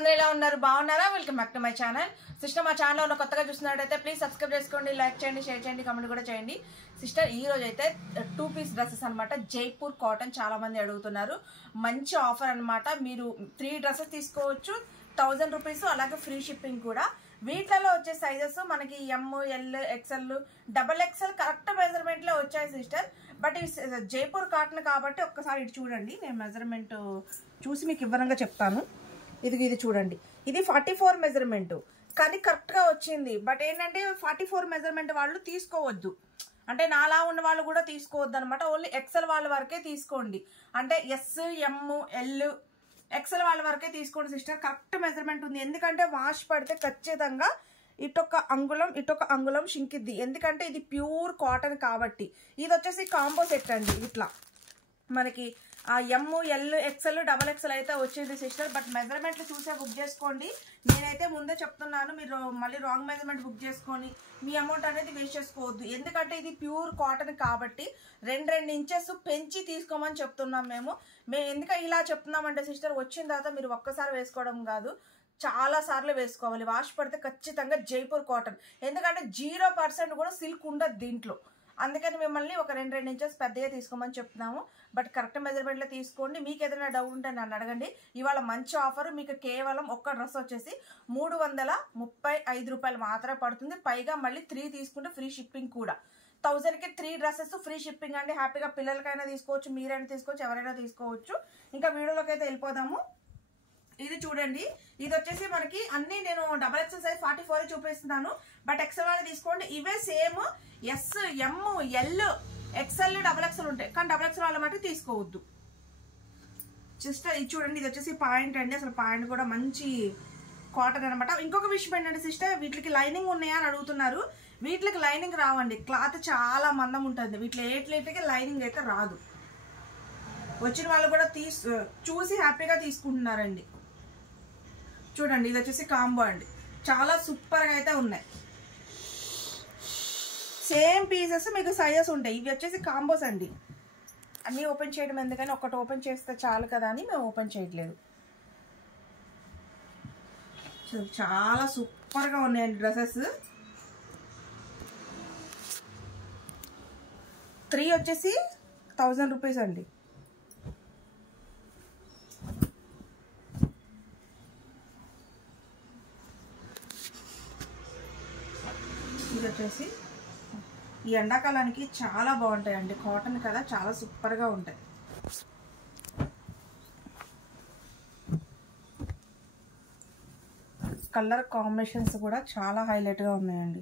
అందరూ ఎలా ఉన్నారు? బాగున్నారా? Welcome back to my channel. Sister మా ఛానల్ ఉన్న కొత్తగా చూస్తున్నట్టయితే ప్లీజ్ సబ్స్క్రైబ్ చేసుకోండి, లైక్ చేయండి, షేర్ చేయండి, కామెంట్ కూడా చేయండి. సిస్టర్ ఈ రోజు అయితే 2 పీస్ డ్రెస్సెస్ అనమాట. జైపూర్ కాటన్ చాలా మంది అడుగుతున్నారు. మంచి ఆఫర్ అనమాట. మీరు 3 డ్రెస్సెస్ తీసుకోవచ్చు, 1000 రూపీస్, అలాగే ఫ్రీ షిప్పింగ్ కూడా. వీటిలలో వచ్చే సైజెస్ మనకి M, L, XL, XXL correct measurement లో వచ్చాయి సిస్టర్. బట్ ఇది జైపూర్ కాటన్ కాబట్టి ఒక్కసారి ఇటు చూడండి. నేను మెజర్మెంట్ చూసి మీకు వివరంగా చెప్తాను. ఇది చూడండి, ఇది 44 మెజర్మెంట్, కానీ కరెక్ట్ గా వచ్చింది. బట్ ఏంటంటే 44 మెజర్మెంట్ వాళ్ళు తీసుకోవద్దు, అంటే నాలా ఉన్న వాళ్ళు కూడా తీసుకోవద్దు అనమాట. ఓన్లీ ఎక్సెల్ వాళ్ళ వరకే తీసుకోండి. అంటే ఎస్, ఎమ్, ఎల్, ఎక్సెల్ వాళ్ళ వరకే తీసుకోండి సిస్టర్. కరెక్ట్ మెజర్మెంట్ ఉంది. ఎందుకంటే వాష్ పడితే ఖచ్చితంగా ఇటొక అంగుళం షింకిద్ది. ఎందుకంటే ఇది ప్యూర్ కాటన్ కాబట్టి. ఇది వచ్చేసి కాంబో సెట్ అండి. ఇట్లా మనకి ఎమ్, ఎల్, ఎక్స్ఎల్, XXL అయితే వచ్చేది సిస్టర్. బట్ మెజర్మెంట్లు చూసే బుక్ చేసుకోండి. నేనైతే ముందే చెప్తున్నాను, మీరు మళ్ళీ రాంగ్ మెజర్మెంట్ బుక్ చేసుకొని మీ అమౌంట్ అనేది వేస్ట్ చేసుకోవద్దు. ఎందుకంటే ఇది ప్యూర్ కాటన్ కాబట్టి 2 ఇంచెస్ పెంచి తీసుకోమని చెప్తున్నాం మేము. ఎందుకంటే ఇలా చెప్తున్నామంటే సిస్టర్, వచ్చిన తర్వాత మీరు ఒక్కసారి వేసుకోవడం కాదు, చాలా సార్లు వేసుకోవాలి. వాష్ పడితే ఖచ్చితంగా జైపూర్ కాటన్. ఎందుకంటే 0% కూడా సిల్క్ ఉండదు దీంట్లో. అందుకని మిమ్మల్ని ఒక 2 ఇంచెస్ పెద్దగా తీసుకోమని చెప్తున్నాము. బట్ కరెక్ట్ మెజర్మెంట్లో తీసుకోండి. మీకు ఏదైనా డౌట్ ఉంటే నన్ను అడగండి. ఇవాళ మంచి ఆఫర్. మీకు కేవలం ఒక్క డ్రెస్ వచ్చేసి 335 రూపాయలు మాత్రమే పడుతుంది. పైగా మళ్ళీ 3 తీసుకుంటే ఫ్రీ షిప్పింగ్ కూడా. 1000కి 3 డ్రెస్సెస్ ఫ్రీ షిప్పింగ్ అండి. హ్యాపీగా పిల్లలకైనా తీసుకోవచ్చు, మీరైనా తీసుకోవచ్చు, ఎవరైనా తీసుకోవచ్చు. ఇంకా వీడియోలోకి అయితే వెళ్ళిపోదాము. ఇది చూడండి, ఇది వచ్చేసి మనకి అన్ని నేను XXL సైజ్ 44 చూపిస్తున్నాను. బట్ ఎక్సెల్ వాళ్ళు తీసుకోండి. ఇవే సేమ్ ఎస్, ఎమ్, ఎల్, ఎక్స్ఎల్, XXL ఉంటాయి, కానీ XXL వాళ్ళ మటుకు తీసుకోవద్దు. జస్ట్ ఇది చూడండి, ఇది వచ్చేసి పాయింట్ అండి. అసలు పాయింట్ కూడా మంచి కాటన్ అనమాట. ఇంకొక విషయం ఏంటంటే సిస్టర్, వీటికి లైనింగ్ ఉన్నాయా అని అడుగుతున్నారు. వీటికి లైనింగ్ రావండి. క్లాత్ చాలా మందం ఉంటుంది. వీటిలో ఏట్లయితే లైనింగ్ అయితే రాదు. వచ్చిన వాళ్ళు కూడా చూసి హ్యాపీగా తీసుకుంటున్నారండి. చూడండి, ఇది వచ్చేసి కాంబో అండి. చాలా సూపర్గా అయితే ఉన్నాయి. సేమ్ పీసెస్ మీకు సైజెస్ ఉంటాయి. ఇవి వచ్చేసి కాంబోస్ అండి. అన్నీ ఓపెన్ చేయడం ఎందుకని, ఒకటి ఓపెన్ చేస్తే చాలు కదా అని మేము ఓపెన్ చేయట్లేదు. చాలా సూపర్గా ఉన్నాయండి డ్రెస్సెస్. 3 వచ్చేసి 1000 రూపీస్ అండి. ఇది వచ్చేసి ఈ ఎండాకాలానికి చాలా బాగుంటాయండి. కాటన్ కదా, చాలా సూపర్గా ఉంటాయి. కలర్ కాంబినేషన్స్ కూడా చాలా హైలైట్గా ఉన్నాయండి.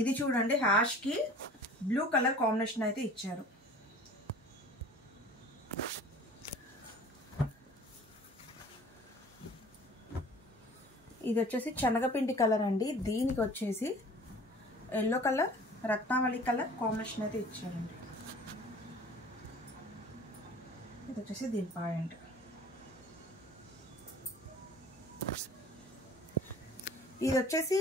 ఇది చూడండి, హ్యాష్కి బ్లూ కలర్ కాంబినేషన్ అయితే ఇచ్చారు. ఇది వచ్చేసి శనగపిండి కలర్ అండి. దీనికి వచ్చేసి ఎల్లో కలర్, రత్నావళి కలర్ కాంబినేషన్ అయితే ఇచ్చారండి. ఇది వచ్చేసి దీని పాయింట్. ఇది వచ్చేసి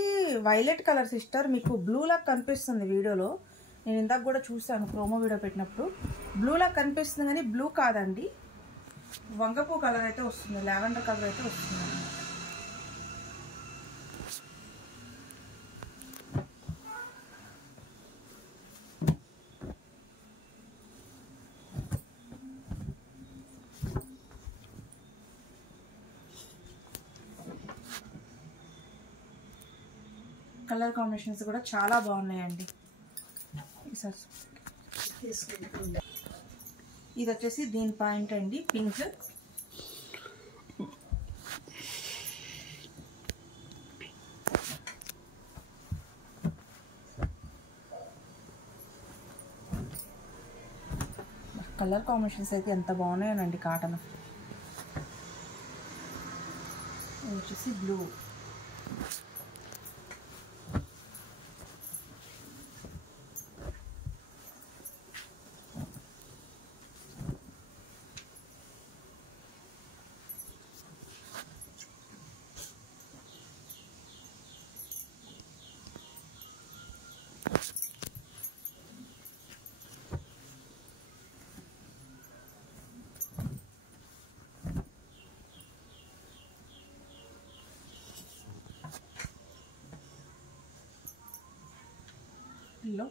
వైలెట్ కలర్ సిస్టర్. మీకు బ్లూ లాగా కనిపిస్తుంది వీడియోలో. నేను ఇందాక కూడా చూసాను ప్రోమో వీడియో పెట్టినప్పుడు. బ్లూ లాగా కనిపిస్తుంది కానీ బ్లూ కాదండి, వంగపూ కలర్ అయితే వస్తుంది, లావెండర్ కలర్ అయితే వస్తుంది. కలర్ కాంబినేషన్స్ కూడా చాలా బాగున్నాయండి. ఇది వచ్చేసి దీని పాయింట్ అండి, పింక్. కలర్ కాంబినేషన్స్ అయితే ఎంత బాగున్నాయనండి కాటన్. ఇది వచ్చేసి బ్లూ. పిల్లో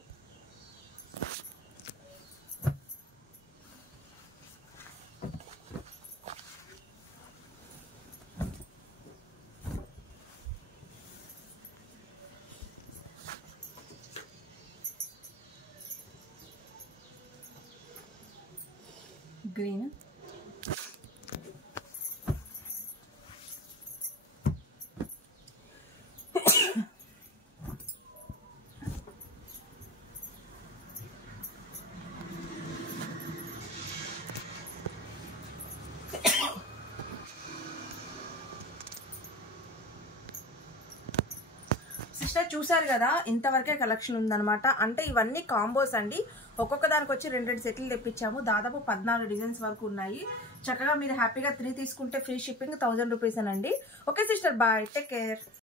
గ్రీన్ సిస్టర్ చూసారు కదా, ఇంతవరకే కలెక్షన్ ఉందన్నమాట. అంటే ఇవన్నీ కాంబోస్ అండి. ఒక్కొక్క దానికి వచ్చి 2 సెట్లు తెప్పించాము. దాదాపు 14 డిజైన్స్ వరకు ఉన్నాయి. చక్కగా మీరు హ్యాపీగా 3 తీసుకుంటే ఫ్రీ షిప్పింగ్ 1000 రూపీస్ అనండి. Okay sister, bye, take care.